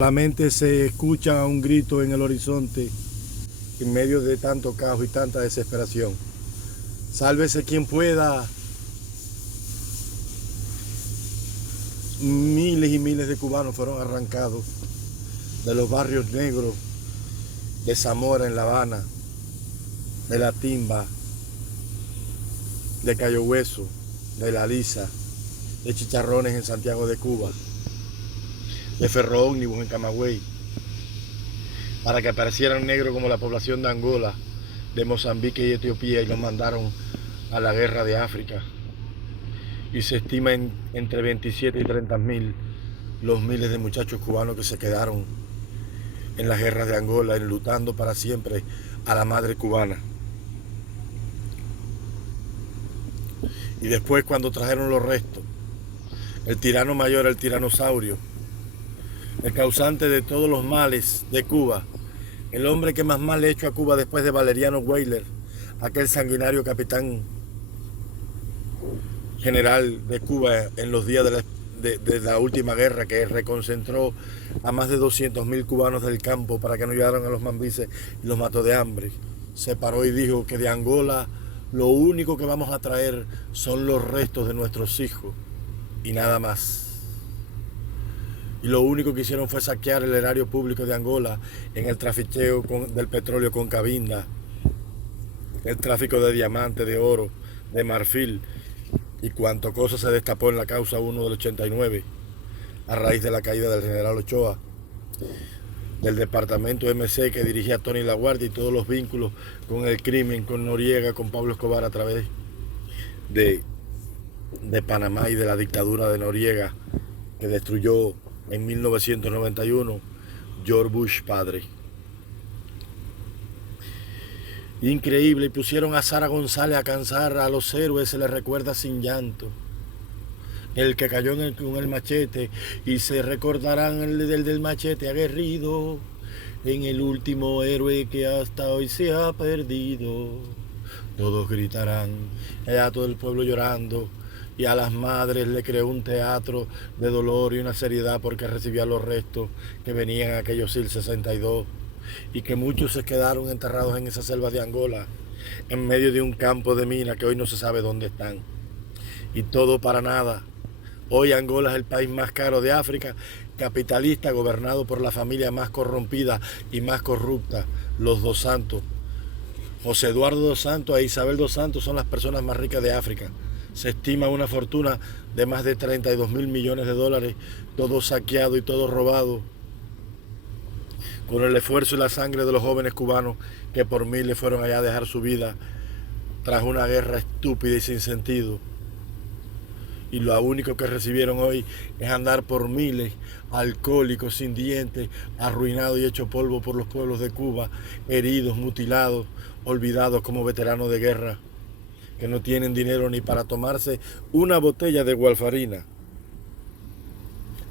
Solamente se escucha un grito en el horizonte en medio de tanto caos y tanta desesperación. Sálvese quien pueda. Miles y miles de cubanos fueron arrancados de los barrios negros de Zamora en La Habana, de La Timba, de Cayo Hueso, de La Lisa, de Chicharrones en Santiago de Cuba, de Ferro Ómnibus en Camagüey, para que aparecieran negros como la población de Angola, de Mozambique y Etiopía, y los mandaron a la guerra de África. Y se estima entre 27 y 30 mil los miles de muchachos cubanos que se quedaron en las guerras de Angola, enlutando para siempre a la madre cubana. Y después, cuando trajeron los restos, el tirano mayor, el tiranosaurio, el causante de todos los males de Cuba, el hombre que más mal le echó a Cuba después de Valeriano Weyler, aquel sanguinario capitán general de Cuba en los días de la última guerra, que reconcentró a más de 200.000 cubanos del campo para que no llegaran a los mambises y los mató de hambre. Se paró y dijo que de Angola lo único que vamos a traer son los restos de nuestros hijos y nada más. Y lo único que hicieron fue saquear el erario público de Angola en el traficheo del petróleo con Cabinda, el tráfico de diamantes, de oro, de marfil y cuanto cosa se destapó en la causa 1 del 89 a raíz de la caída del general Ochoa, del departamento MC que dirigía Tony Laguardia, y todos los vínculos con el crimen, con Noriega, con Pablo Escobar a través de Panamá y de la dictadura de Noriega que destruyó en 1991 George Bush padre. Increíble, y pusieron a Sara González a cansar a los héroes, se les recuerda sin llanto. El que cayó con el machete, y se recordarán el del machete aguerrido, en el último héroe que hasta hoy se ha perdido. Todos gritarán, allá todo el pueblo llorando, y a las madres le creó un teatro de dolor y una seriedad porque recibía los restos que venían a aquellos SIL 62, y que muchos se quedaron enterrados en esa selva de Angola, en medio de un campo de minas que hoy no se sabe dónde están. Y todo para nada. Hoy Angola es el país más caro de África, capitalista, gobernado por la familia más corrompida y más corrupta, los Dos Santos. José Eduardo Dos Santos e Isabel Dos Santos son las personas más ricas de África. Se estima una fortuna de más de 32.000 millones de dólares, todo saqueado y todo robado, con el esfuerzo y la sangre de los jóvenes cubanos que por miles fueron allá a dejar su vida tras una guerra estúpida y sin sentido. Y lo único que recibieron hoy es andar por miles, alcohólicos, sin dientes, arruinados y hechos polvo por los pueblos de Cuba, heridos, mutilados, olvidados como veteranos de guerra, que no tienen dinero ni para tomarse una botella de gualfarina,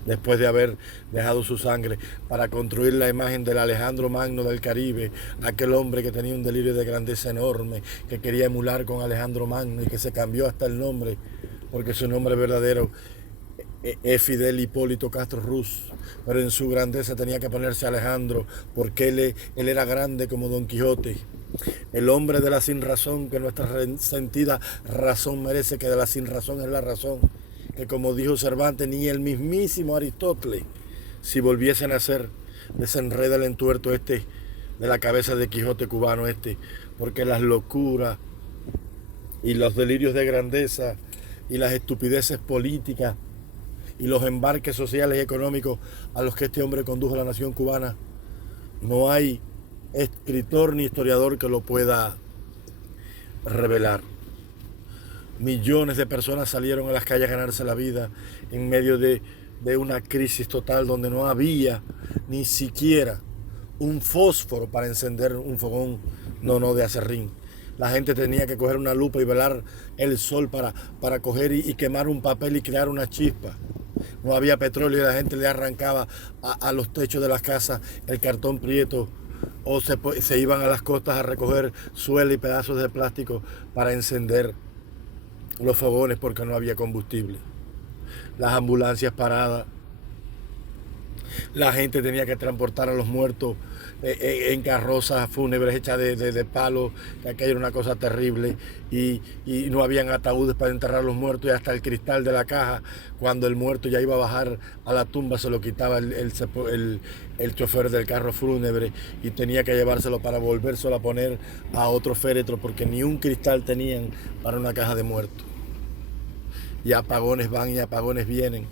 después de haber dejado su sangre para construir la imagen del Alejandro Magno del Caribe, aquel hombre que tenía un delirio de grandeza enorme, que quería emular con Alejandro Magno y que se cambió hasta el nombre, porque su nombre verdadero es Fidel Hipólito Castro Ruz, pero en su grandeza tenía que ponerse Alejandro, porque él era grande como Don Quijote, el hombre de la sinrazón, que nuestra sentida razón merece, que de la sinrazón es la razón, que como dijo Cervantes, ni el mismísimo Aristóteles, si volviese a nacer, desenreda el entuerto de la cabeza de Quijote cubano porque las locuras y los delirios de grandeza y las estupideces políticas y los embarques sociales y económicos a los que este hombre condujo a la nación cubana, no hay escritor ni historiador que lo pueda revelar. Millones de personas salieron a las calles a ganarse la vida en medio de una crisis total donde no había ni siquiera un fósforo para encender un fogón de acerrín. La gente tenía que coger una lupa y velar el sol para coger y quemar un papel y crear una chispa. No había petróleo y la gente le arrancaba a los techos de las casas el cartón prieto, o se iban a las costas a recoger suelo y pedazos de plástico para encender los fogones porque no había combustible. Las ambulancias paradas, La gente tenía que transportar a los muertos en carrozas fúnebres hechas de palo, que aquello era una cosa terrible, y no habían ataúdes para enterrar a los muertos, y hasta el cristal de la caja, cuando el muerto ya iba a bajar a la tumba, se lo quitaba el chofer del carro fúnebre y tenía que llevárselo para volvérselo a poner a otro féretro, porque ni un cristal tenían para una caja de muertos. Y apagones van y apagones vienen.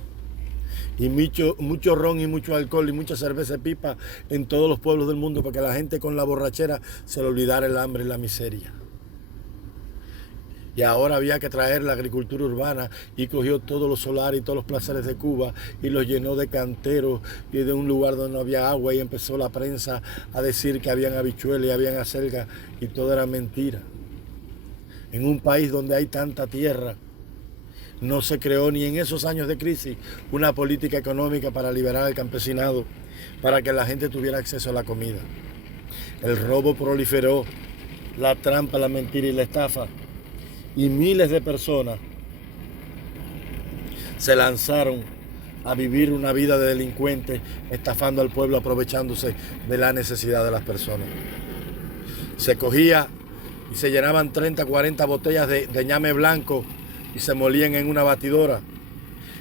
Y mucho ron y mucho alcohol y mucha cerveza de pipa en todos los pueblos del mundo, para que la gente con la borrachera se le olvidara el hambre y la miseria. Y ahora había que traer la agricultura urbana, y cogió todos los solares y todos los placeres de Cuba y los llenó de canteros y de un lugar donde no había agua, y empezó la prensa a decir que habían habichuelas y habían acelgas, y todo era mentira. En un país donde hay tanta tierra, no se creó ni en esos años de crisis una política económica para liberar al campesinado, para que la gente tuviera acceso a la comida. El robo proliferó, la trampa, la mentira y la estafa, y miles de personas se lanzaron a vivir una vida de delincuentes, estafando al pueblo, aprovechándose de la necesidad de las personas. Se cogía y se llenaban 30, 40 botellas de ñame blanco y se molían en una batidora,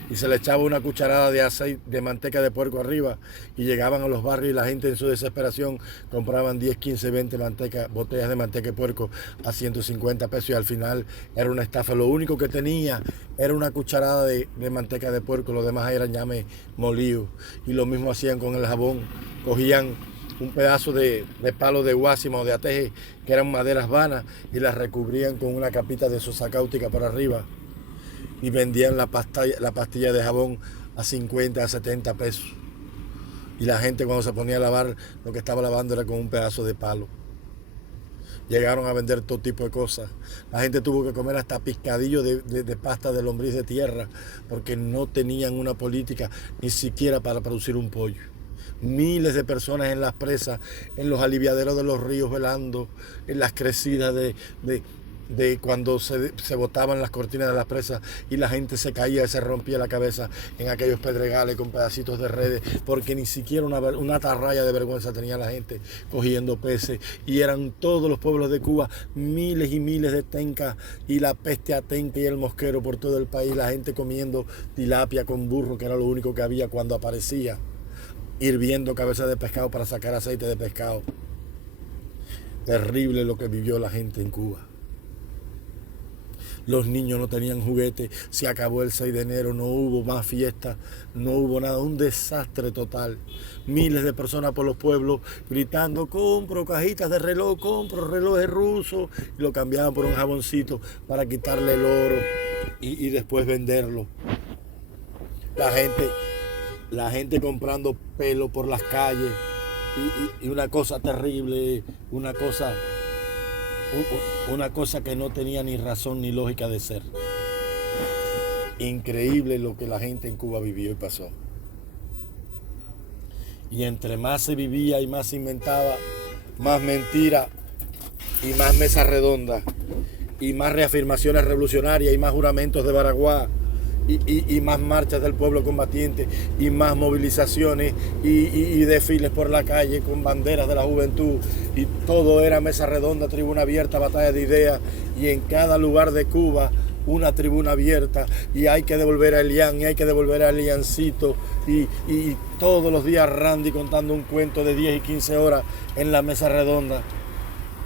y se le echaba una cucharada de aceite, de manteca de puerco arriba, y llegaban a los barrios, y la gente en su desesperación compraban 10, 15, 20 botellas de manteca de puerco a 150 pesos, y al final era una estafa. Lo único que tenía era una cucharada de manteca de puerco, lo demás era ñame molido. Y lo mismo hacían con el jabón. Cogían un pedazo de palo de guásima o de ateje, que eran maderas vanas, y las recubrían con una capita de sosa cáustica por arriba, y vendían la pastilla de jabón a 50, a 70 pesos. Y la gente, cuando se ponía a lavar, lo que estaba lavando era con un pedazo de palo. Llegaron a vender todo tipo de cosas. La gente tuvo que comer hasta pescadillo de pasta de lombriz de tierra, porque no tenían una política ni siquiera para producir un pollo. Miles de personas en las presas, en los aliviaderos de los ríos velando, en las crecidas de cuando se botaban las cortinas de las presas, y la gente se caía y se rompía la cabeza en aquellos pedregales con pedacitos de redes, porque ni siquiera una atarraya de vergüenza tenía la gente cogiendo peces. Y eran todos los pueblos de Cuba, miles y miles de tencas, y la peste atenca y el mosquero por todo el país, la gente comiendo tilapia con burro, que era lo único que había cuando aparecía, hirviendo cabeza de pescado para sacar aceite de pescado. Terrible lo que vivió la gente en Cuba. Los niños no tenían juguetes, se acabó el 6 de enero, no hubo más fiesta, no hubo nada, un desastre total. Miles de personas por los pueblos gritando: compro cajitas de reloj, compro relojes rusos, y lo cambiaban por un jaboncito para quitarle el oro y después venderlo. La gente comprando pelo por las calles, y una cosa terrible, una cosa que no tenía ni razón ni lógica de ser. Increíble lo que la gente en Cuba vivió y pasó. Y entre más se vivía y más se inventaba, más mentira y más mesas redondas y más reafirmaciones revolucionarias y más juramentos de Baraguá y más marchas del pueblo combatiente y más movilizaciones y desfiles por la calle con banderas de la juventud, y todo era mesa redonda, tribuna abierta, batalla de ideas, y en cada lugar de Cuba una tribuna abierta, y hay que devolver a Elian y hay que devolver a Eliancito, y todos los días Randy contando un cuento de 10 y 15 horas en la mesa redonda,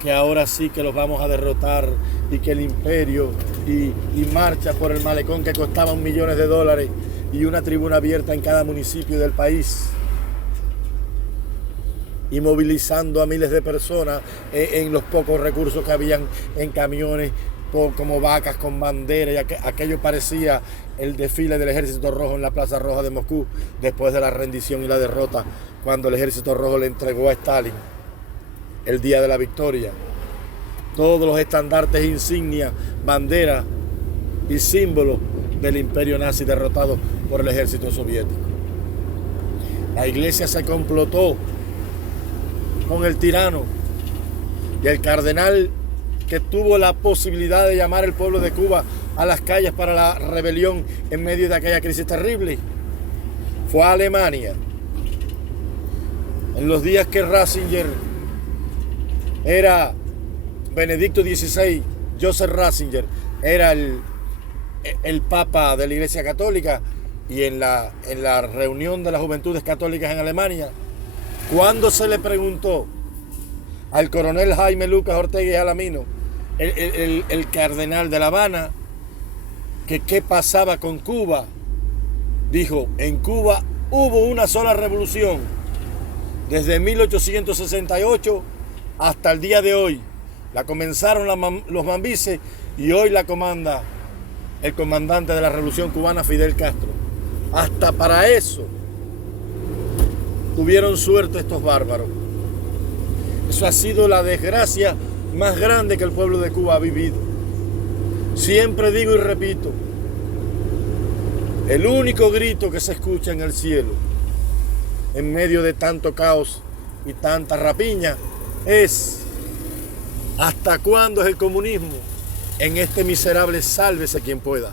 que ahora sí que los vamos a derrotar, y que el imperio y marcha por el malecón que costaban millones de dólares, y una tribuna abierta en cada municipio del país, y movilizando a miles de personas en los pocos recursos que habían en camiones como vacas con bandera, y aquello parecía el desfile del Ejército Rojo en la Plaza Roja de Moscú después de la rendición y la derrota, cuando el Ejército Rojo le entregó a Stalin el día de la victoria todos los estandartes, insignias, banderas y símbolos del imperio nazi derrotado por el ejército soviético. La iglesia se complotó con el tirano, y el cardenal que tuvo la posibilidad de llamar al pueblo de Cuba a las calles para la rebelión en medio de aquella crisis terrible fue a Alemania, en los días que Ratzinger era Benedicto XVI, Joseph Ratzinger era el Papa de la Iglesia Católica, y en la reunión de las Juventudes Católicas en Alemania, cuando se le preguntó al coronel Jaime Lucas Ortega y Alamino, el cardenal de La Habana, que qué pasaba con Cuba, dijo: en Cuba hubo una sola revolución desde 1868 hasta el día de hoy. La comenzaron los mambises y hoy la comanda el comandante de la revolución cubana, Fidel Castro. Hasta para eso tuvieron suerte estos bárbaros. Eso ha sido la desgracia más grande que el pueblo de Cuba ha vivido. Siempre digo y repito, el único grito que se escucha en el cielo, en medio de tanto caos y tanta rapiña, es: ¿hasta cuándo es el comunismo? En este miserable sálvese quien pueda.